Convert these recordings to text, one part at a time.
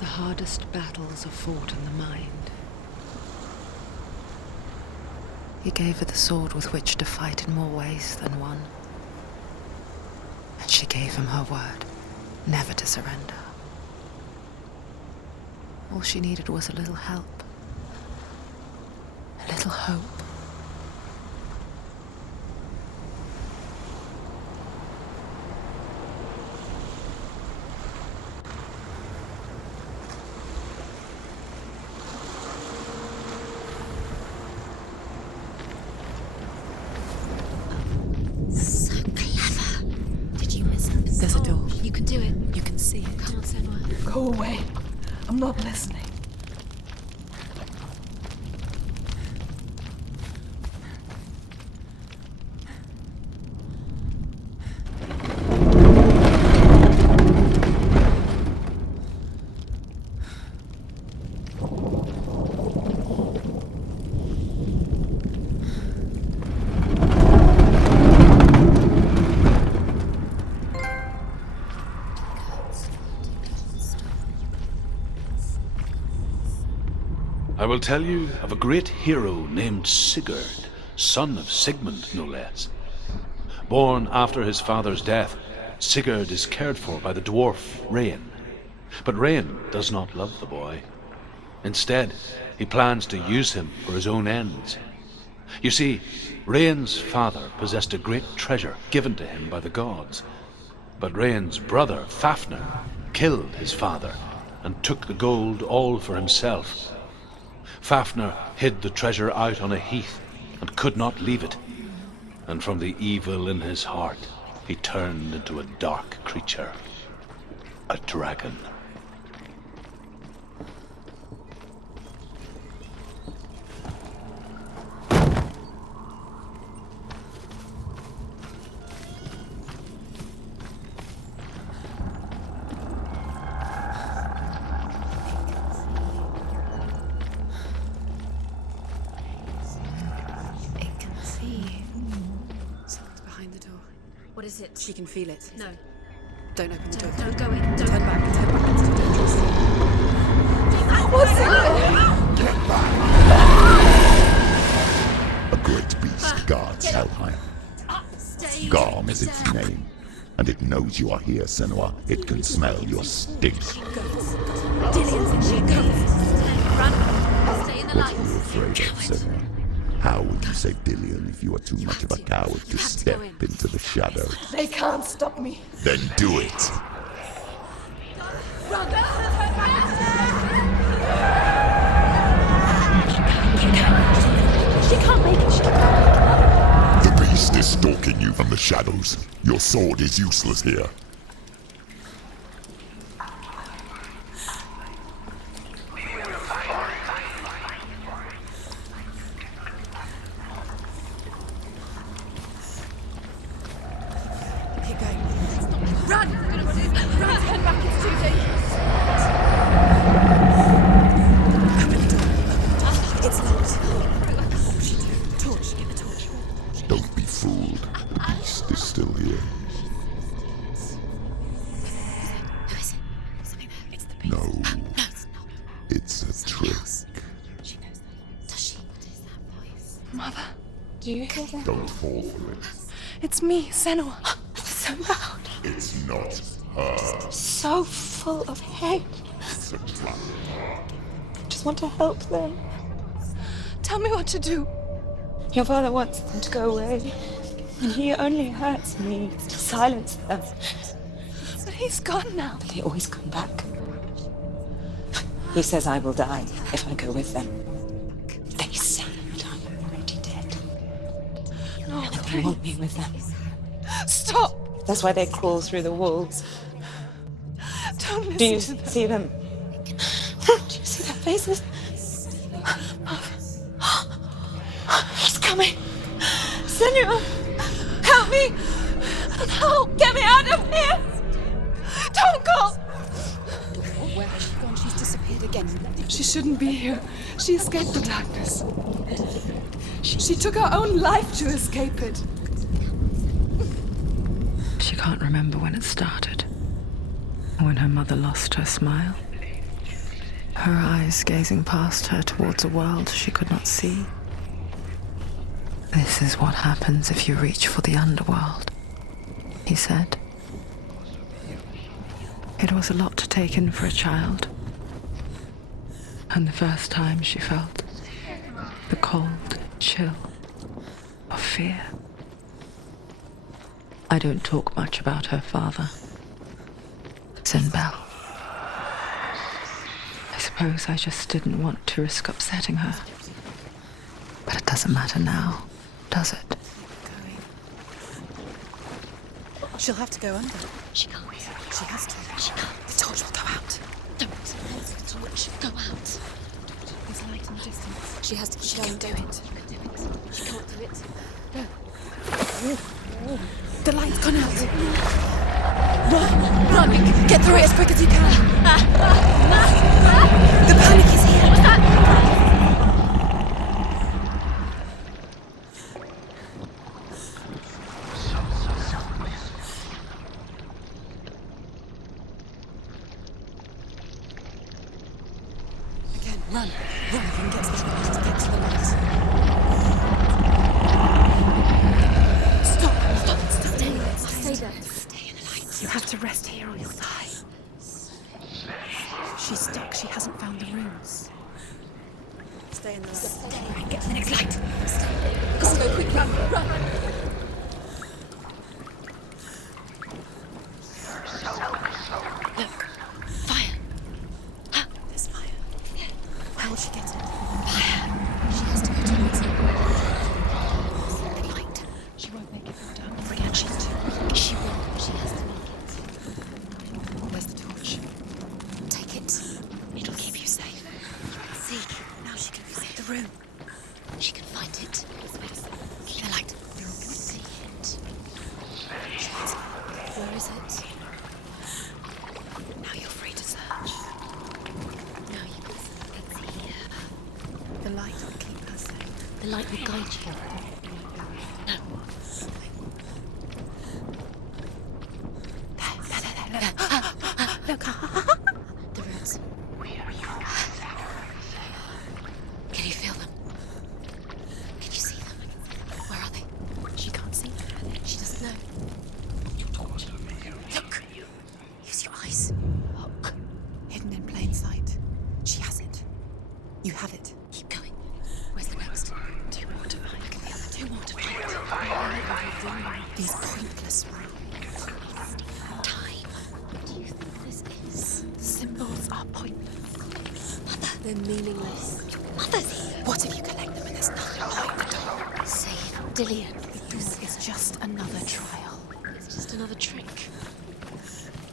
The hardest battles are fought in the mind. He gave her the sword with which to fight in more ways than one. And she gave him her word, never to surrender. All she needed was a little help. A little hope. There's a door. You can do it. You can see it. Come on, Senua. Go away. I'm not listening. I will tell you of a great hero named Sigurd, son of Sigmund, no less. Born after his father's death, Sigurd is cared for by the dwarf Rain. But Rain does not love the boy. Instead, he plans to use him for his own ends. You see, Rain's father possessed a great treasure given to him by the gods. But Rain's brother, Fafnir, killed his father and took the gold all for himself. Fafnir hid the treasure out on a heath and could not leave it. And from the evil in his heart, he turned into a dark creature, a dragon. What is it? She can feel it. No. Don't open the door. Don't go in. Don't. Turn back. Turn back. It's too dangerous. What's in there? Get back! A great beast guards Helheim. Stay. Garm is its name, and it knows you are here, Senua. It can smell your stink. Dillian's in here. Run. Stay in the What light. are you afraid of, Senua? How would you save Dillian if you are too much of a coward to step into the shadows? They can't stop me. Then do it! She can't make it. She can't. The beast is stalking you from the shadows. Your sword is useless here. Run! Run! Turn back. It's too dangerous. It's locked. Torch. Get the torch. Don't be fooled. The beast is still here. Who is it? Something there. It's the beast. No, No, it's not. it's a trick. She knows that. Does she? What is that voice? Mother, do you hear that? Don't fall for it. It's me, Senua. So loud. It's not her. So full of hate. It's a trap. I just want to help them. Tell me what to do. Your father wants them to go away. And he only hurts me to silence them. But he's gone now. But they always come back. He says I will die if I go with them. They say that I'm already dead. No, they want me with them. Stop! That's why they crawl through the walls. Don't listen. Do you see them? Do you see their faces? He's coming. Senua, help me! Help! Get me out of here! Don't go! Where has she gone? She's disappeared again. She shouldn't be here. She escaped the darkness. She took her own life to escape it. She can't remember when it started. Or when her mother lost her smile. her eyes gazing past her towards a world she could not see. "This is what happens if you reach for the underworld," he said. It was a lot to take in for a child, and the first time she felt the cold chill of fear. I don't talk much about her father, Sinbel. I suppose I just didn't want to risk upsetting her. But it doesn't matter now, does it? She'll have to go under. She can't. She has to. She can't. The torch will go out. Don't let the torch go out. There's a light in the distance. She has to keep She going. can do it. She can do it. She can't do it. No. The light's gone out. Run! Get through it as quick as you can. The panic is here. Again, run. Run and get to the light. Stop. Stay there. Stay there. Stay in the light. You have to rest here or you'll die. She's stuck. She hasn't found the runes. Stay in the light. Right, get to the next light. Let's go quick. Run. Look. Fire. There's fire. How will she get it? She has to go towards it. The light. She won't make it go down. Forget she's too. She will. She has to make Where's the torch? it. Take it. It'll keep you safe. See. Now she can see the room. She can find it. Keep the light. See it. Where is it? Now you're free to search. Now you can see. It's here. The light will keep her safe. The light will guide you. No. There. Look. The runes. Can you feel them? Can you see them? Where are they? She can't see them. She doesn't know. Look! Use your eyes. Look. Hidden in plain sight. She has it. You have it. Keep going. Where's the next? 2 more to find. 2 more to find. These pointless runes. Time. What do you think this is? The symbols are pointless. Mother. They're meaningless. Your mother's here. What if you collect them and there's nothing behind the door? Save Dillian. This is just another trial. It's just another trick.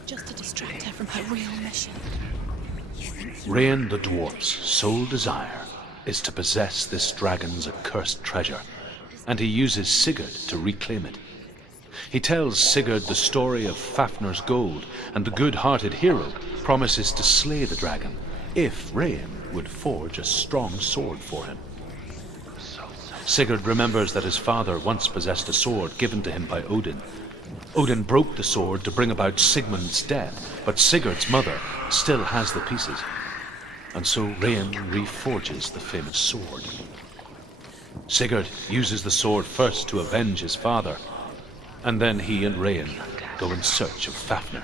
Just to distract her from her real mission. Rain the dwarf's sole desire is to possess this dragon's accursed treasure, and he uses Sigurd to reclaim it. He tells Sigurd the story of Fafnir's gold, and the good-hearted hero promises to slay the dragon if Rain would forge a strong sword for him. Sigurd remembers that his father once possessed a sword given to him by Odin. Odin broke the sword to bring about Sigmund's death, but Sigurd's mother still has the pieces. And so Rain reforges the famous sword. Sigurd uses the sword first to avenge his father, and then he and Rain go in search of Fafnir.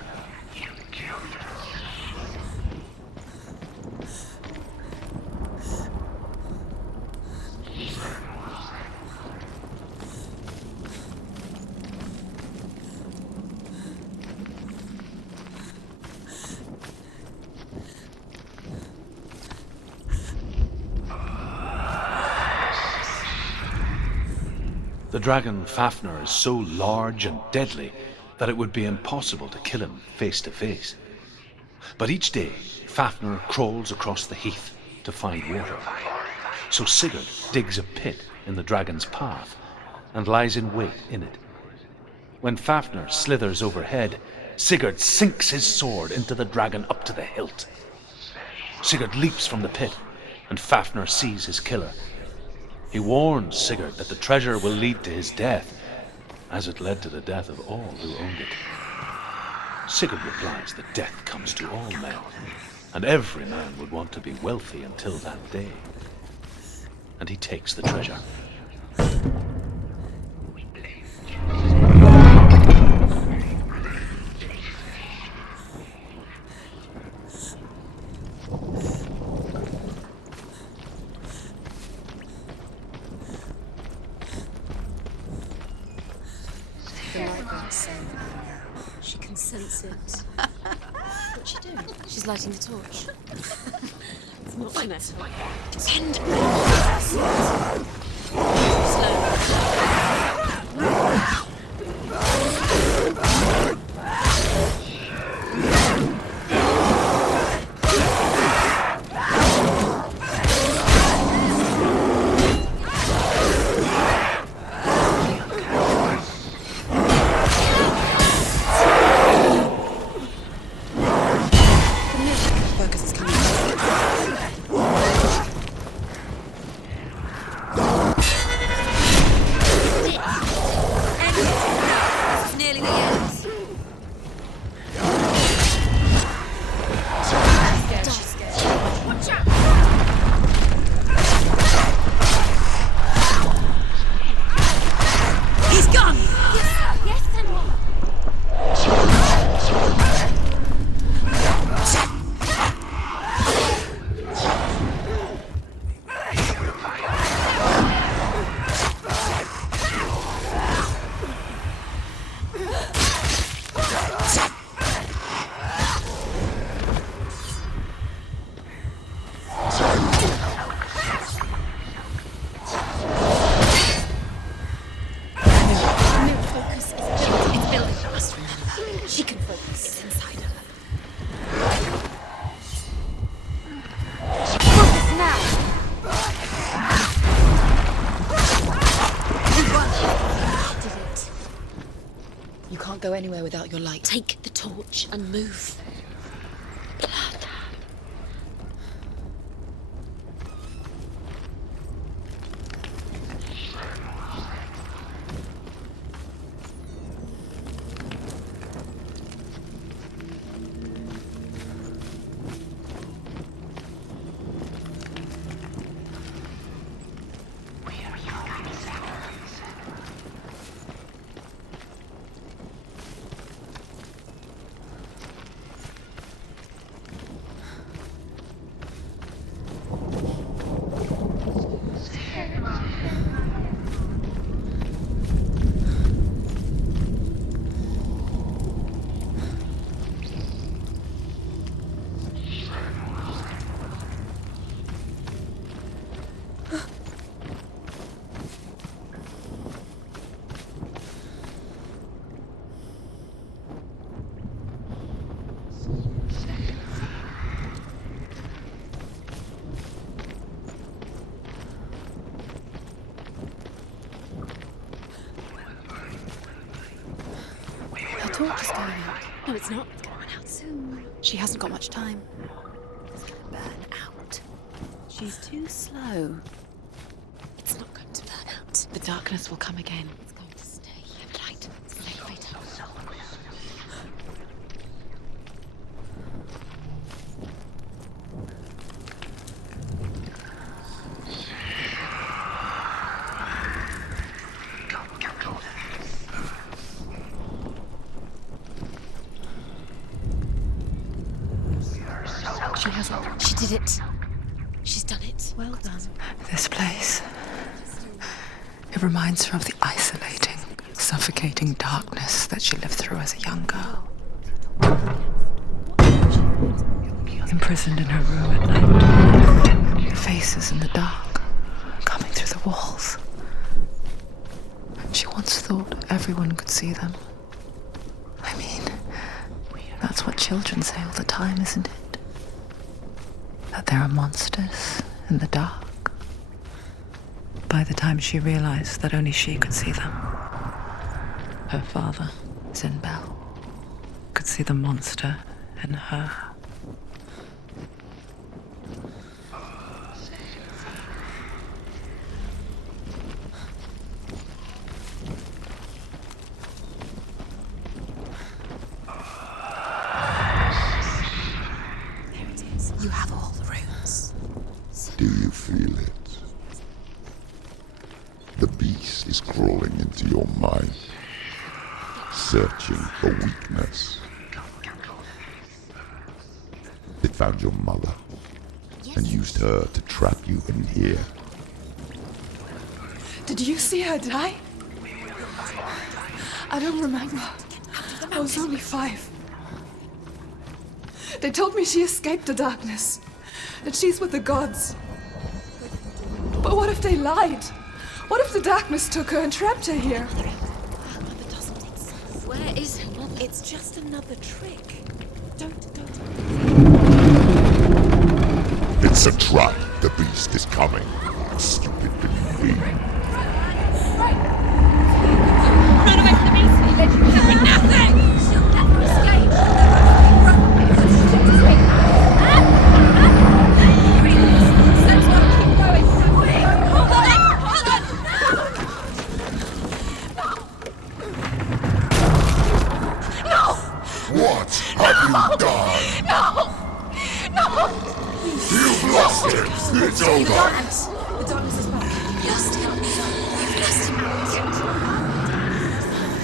The dragon Fafnir is so large and deadly that it would be impossible to kill him face to face. But each day, Fafnir crawls across the heath to find water. So Sigurd digs a pit in the dragon's path and lies in wait in it. When Fafnir slithers overhead, Sigurd sinks his sword into the dragon up to the hilt. Sigurd leaps from the pit, and Fafnir sees his killer. He warns Sigurd that the treasure will lead to his death, as it led to the death of all who owned it. Sigurd replies that death comes to all men, and every man would want to be wealthy until that day. And he takes the treasure. The light bird's saying she can sense it. What's she doing? She's lighting the torch. It's not my mess. Send! Focus is coming. It's nearly the end. She's scared. Watch out! He's gone! Yes, Senua. It's building. I must remember. She can focus. It's inside her. Focus now. You did it. You can't go anywhere without your light. Take the torch and move. Blood. Her torch is going out. No, it's not. It's going to run out soon. She hasn't got much time. It's going to burn out. She's too slow. It's not going to burn out. The darkness will come again. It's going to stay. The light. It's going to get brighter. She has it. She did it. She's done it. Well done. This place. It reminds her of the isolating, suffocating darkness that she lived through as a young girl. Imprisoned in her room at night. The faces in the dark, coming through the walls. She once thought everyone could see them. I mean, that's what children say all the time, isn't it? That there are monsters in the dark. By the time she realized that only she could see them, her father, Zinbel, could see the monster in her. There it is. Do you feel it? The beast is crawling into your mind, searching for weakness. It found your mother and used her to trap you in here. Did you see her die? I don't remember. I was only 5. They told me she escaped the darkness, that she's with the gods. But what if they lied? What if the darkness took her and trapped her here? Mother doesn't exist. Where is her mother? It's just another trick. Don't. It's a trap. The beast is coming. Stupid believe. Run away from the beast! Let you have nothing! She'll never escape! That's why I keep going! Hold on! No! What have you done? No! You've lost him. It's over. The darkness is back. You've lost him. You've lost him.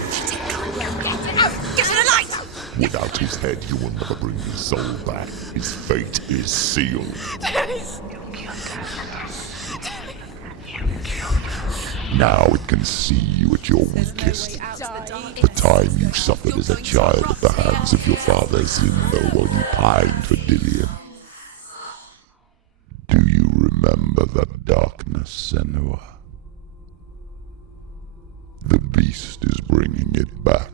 Let it go. Get it out. Get it alight! Without his head, you will never bring his soul back. His fate is sealed. Now it can see you at your weakest. The time you suffered as a child at the hands of your father Zindo while you pined for Dillion. Do you remember that darkness, Senua? The beast is bringing it back.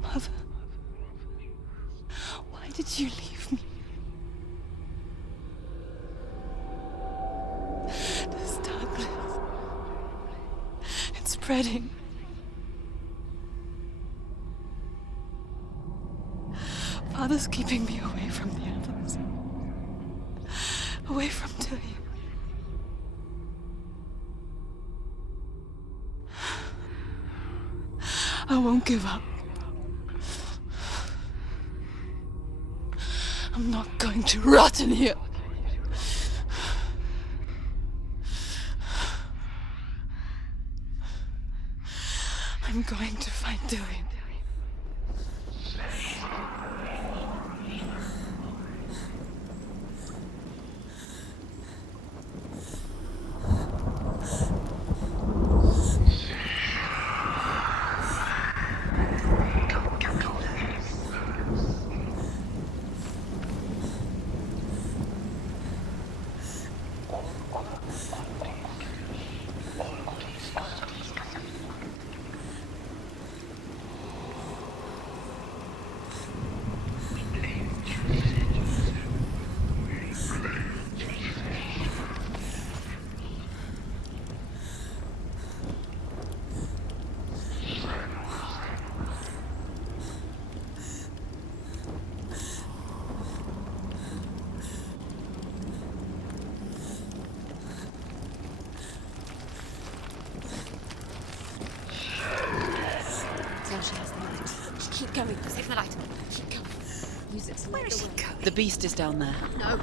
Mother, why did you leave me? This darkness, it's spreading. Father's keeping me away from the others. Away from Dillion. I won't give up. I'm not going to rot in here. I'm going to find Dillion. Keep going. Save the light. Keep going. Use it to Where is she going? The beast is down there. No.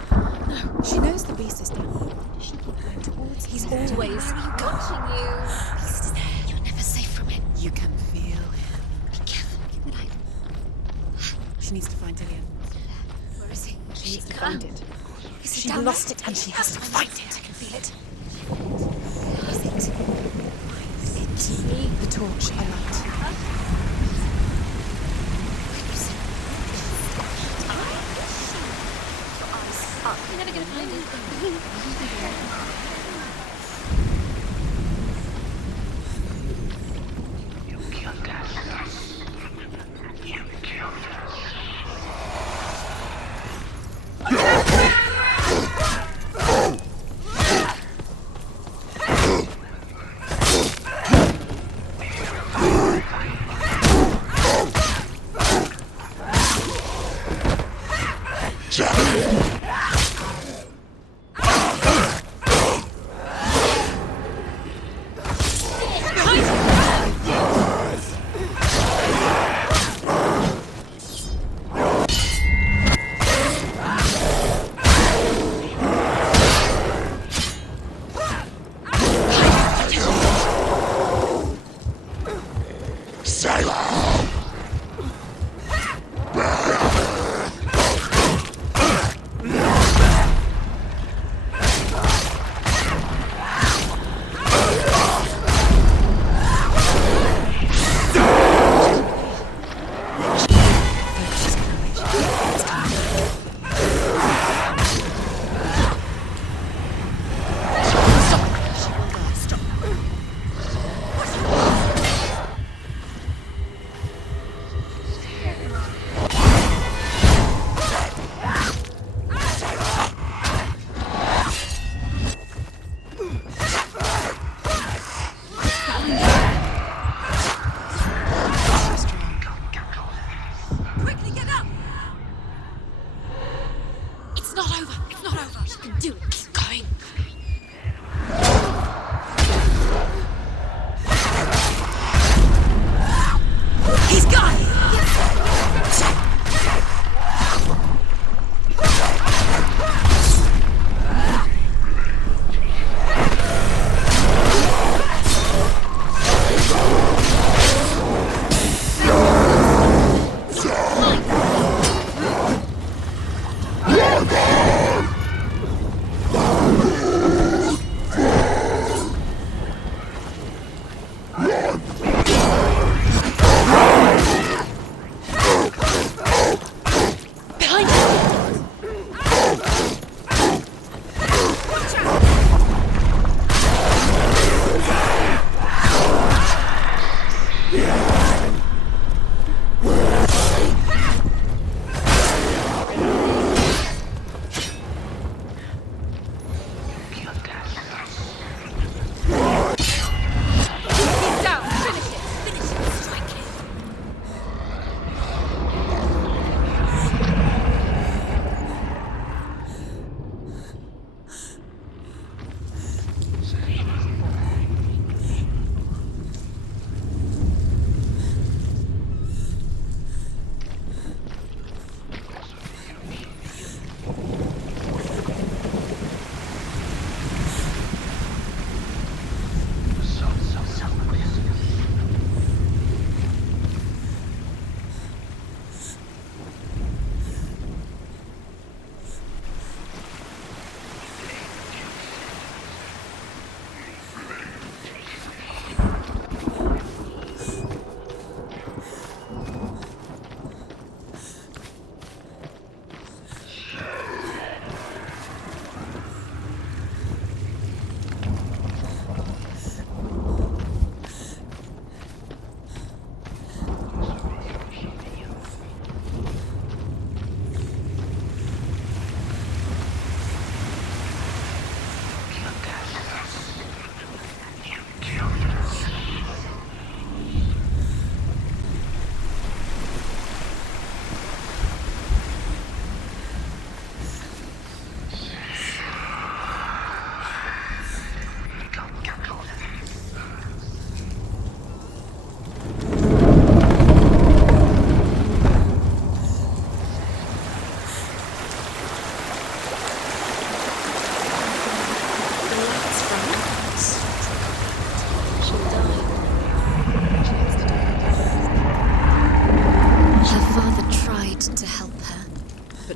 She knows the beast is down there. She keep going towards He's always watching you. The beast is there. You're never safe from him. You can feel him. Be careful. Keep the light. She needs to find Dillion. Where is he? She needs to find it. She lost it and she has to find it. I can feel it. Where is it? The torch, a light. You're never gonna find it. You killed us. You killed us.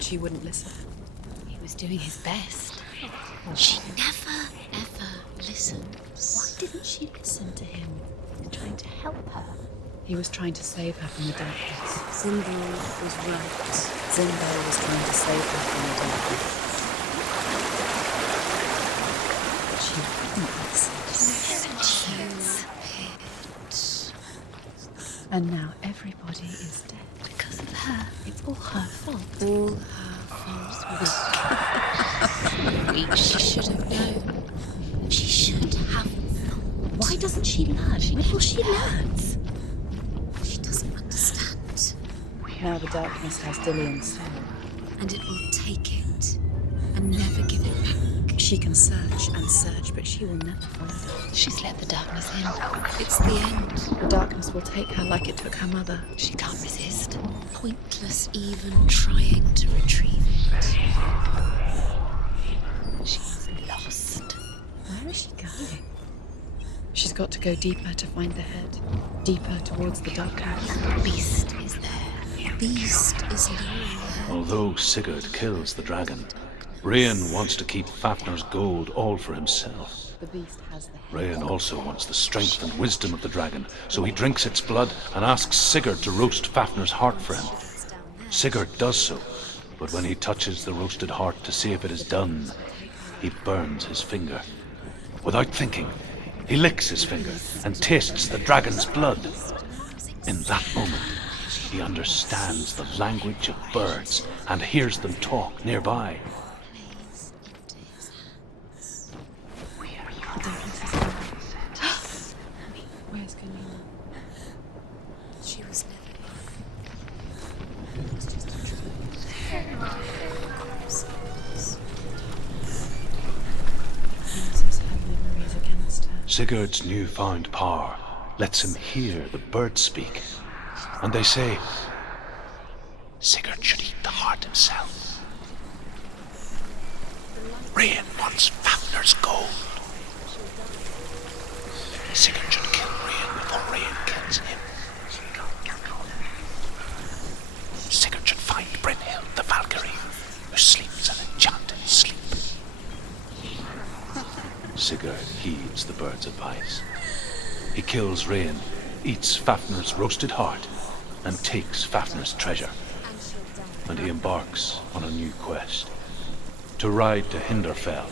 she wouldn't listen. He was doing his best. She never, ever listens. Why didn't she listen to him? He was trying to help her. He was trying to save her from the darkness. Zimbo was right. Zimbo was trying to save her from the darkness. But she wouldn't listen. And now everybody is dead. Because of her. It's all her fault. All her fault. She should have known. She should have known. Why doesn't she learn? When will she learn? She doesn't understand. Now the darkness has Dillian's soul. And it will take it and never give it back. She can search and search, but she will never find it. She's let the darkness in. It's the end. The darkness will take her like it took her mother. She can't resist. Pointless even trying to retrieve it. She's lost. Where is she going? She's got to go deeper to find the head. Deeper towards the darkness. The beast is there. Beast is luring her. Although Sigurd kills the dragon, Rain wants to keep Fafnir's gold all for himself. The beast has the head. Rain also wants the strength and wisdom of the dragon, so he drinks its blood and asks Sigurd to roast Fafnir's heart for him. Sigurd does so, but when he touches the roasted heart to see if it is done, he burns his finger. Without thinking, he licks his finger and tastes the dragon's blood. In that moment, he understands the language of birds and hears them talk nearby. Where's Senua? She was never Uses her memories against her. Sigurd's newfound power lets him hear the birds speak, and they say, Sigurd should eat the heart himself. Rain wants Fafnir's gold. Sigurd should kill Rain before Rain kills him. Sigurd should find Brynhild the Valkyrie, who sleeps an enchanted sleep. Sigurd heeds the bird's advice. He kills Rain, eats Fafnir's roasted heart, and takes Fafnir's treasure. And he embarks on a new quest, to ride to Hinderfell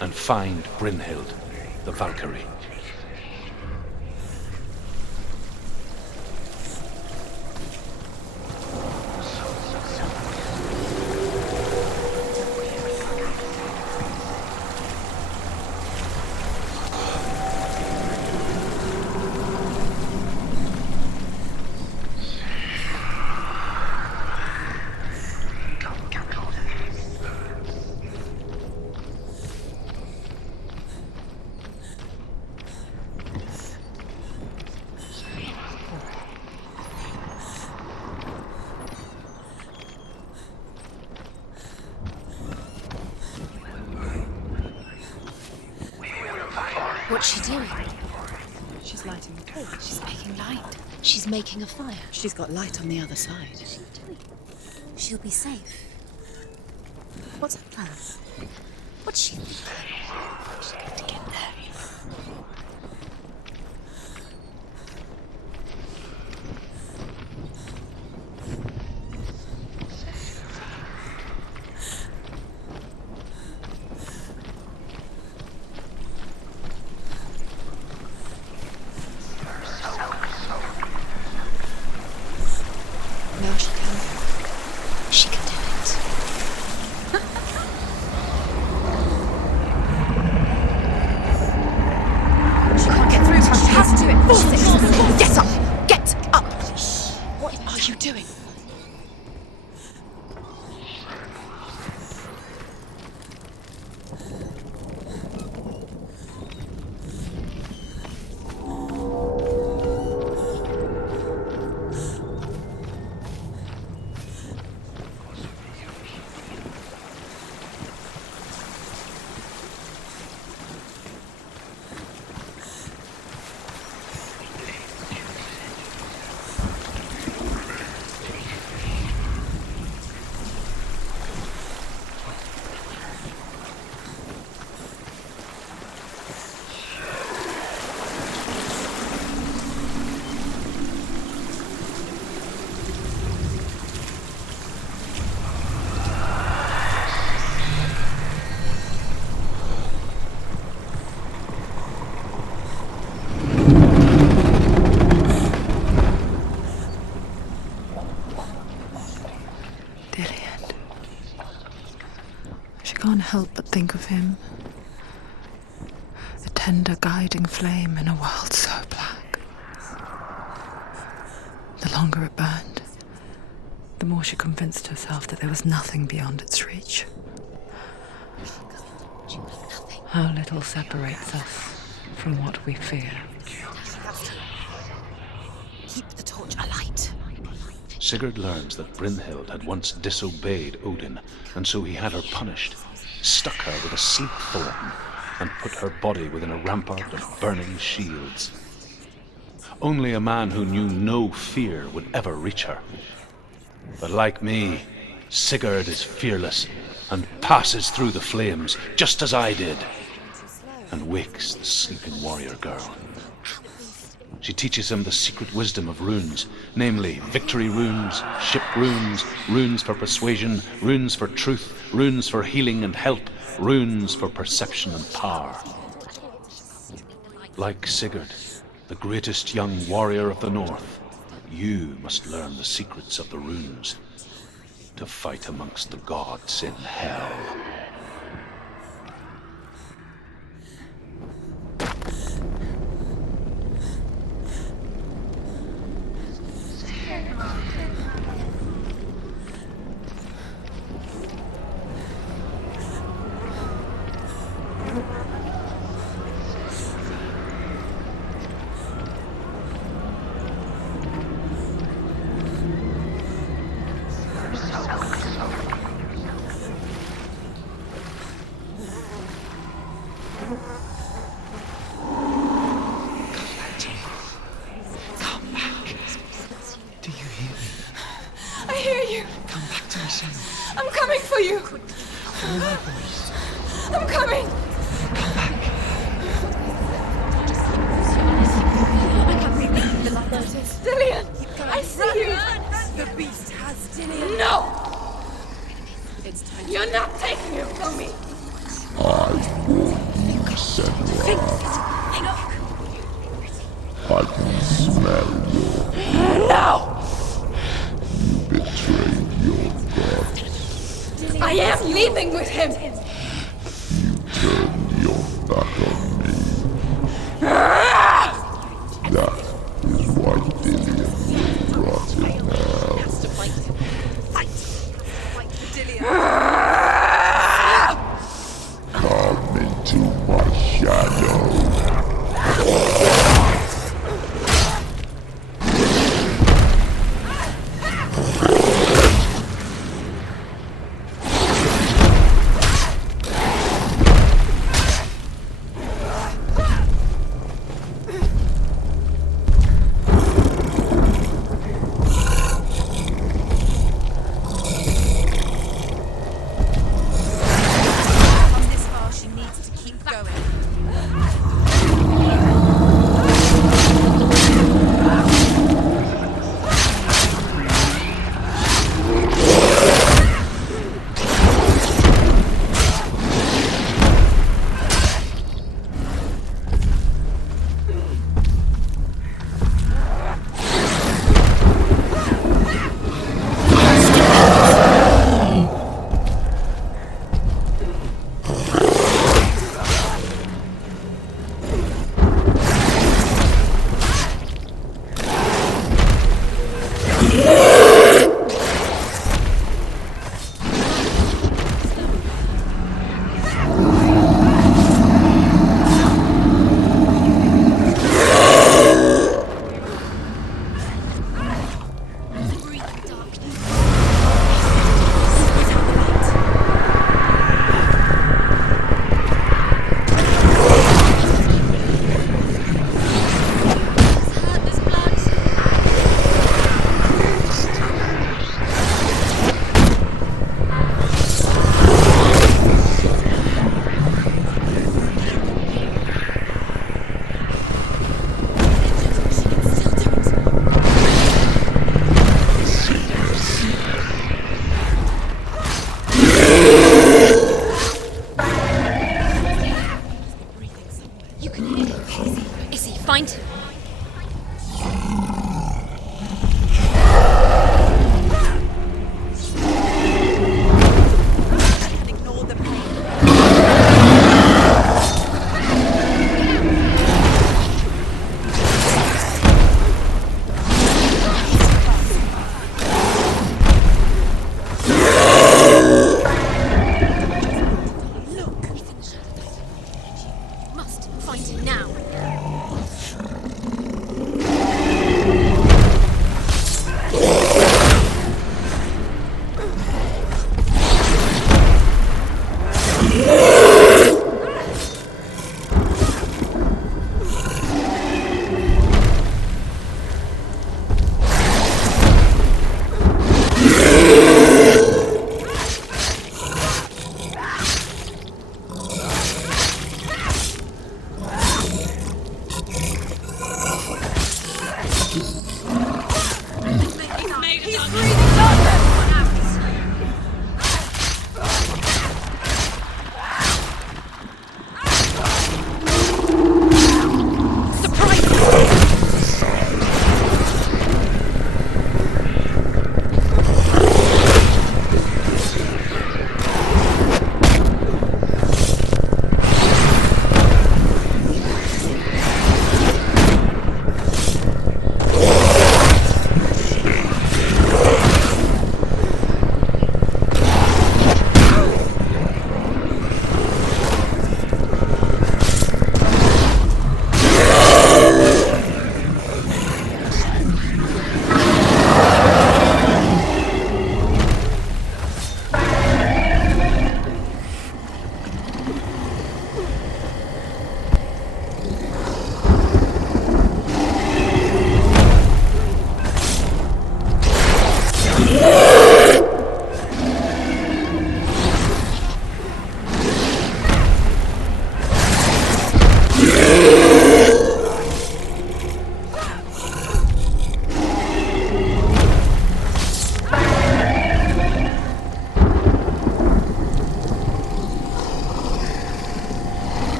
and find Brynhild the Valkyrie. What's she doing? She's lighting the torch. She's making light. She's making a fire. She's got light on the other side. She'll be safe. What's her plan? What's she thinking? She's going to get there. Now she can. She can do it. She can't get through. She has to do it. Get up! Get up! What are you doing? help but think of him. A tender guiding flame in a world so black. The longer it burned, the more she convinced herself that there was nothing beyond its reach. How little separates us from what we fear. Keep the torch alight. Sigurd learns that Brynhild had once disobeyed Odin, and so he had her punished, stuck her with a sleep thorn, and put her body within a rampart of burning shields. Only a man who knew no fear would ever reach her. But like me, Sigurd is fearless and passes through the flames, just as I did, and wakes the sleeping warrior girl. She teaches him the secret wisdom of runes, namely victory runes, ship runes, runes for persuasion, runes for truth, runes for healing and help, runes for perception and power. Like Sigurd, the greatest young warrior of the North, you must learn the secrets of the runes to fight amongst the gods in hell. I'm coming for you! I'm coming! Dillian! I see you! The beast has Dillian. No! You're not taking him from me! I warn you, Senua. I can smell your... No! You betrayed your god. I am leaving with him! You turned your back on me. That is why Dillian will rot in hell. Come into my shadow. Find him.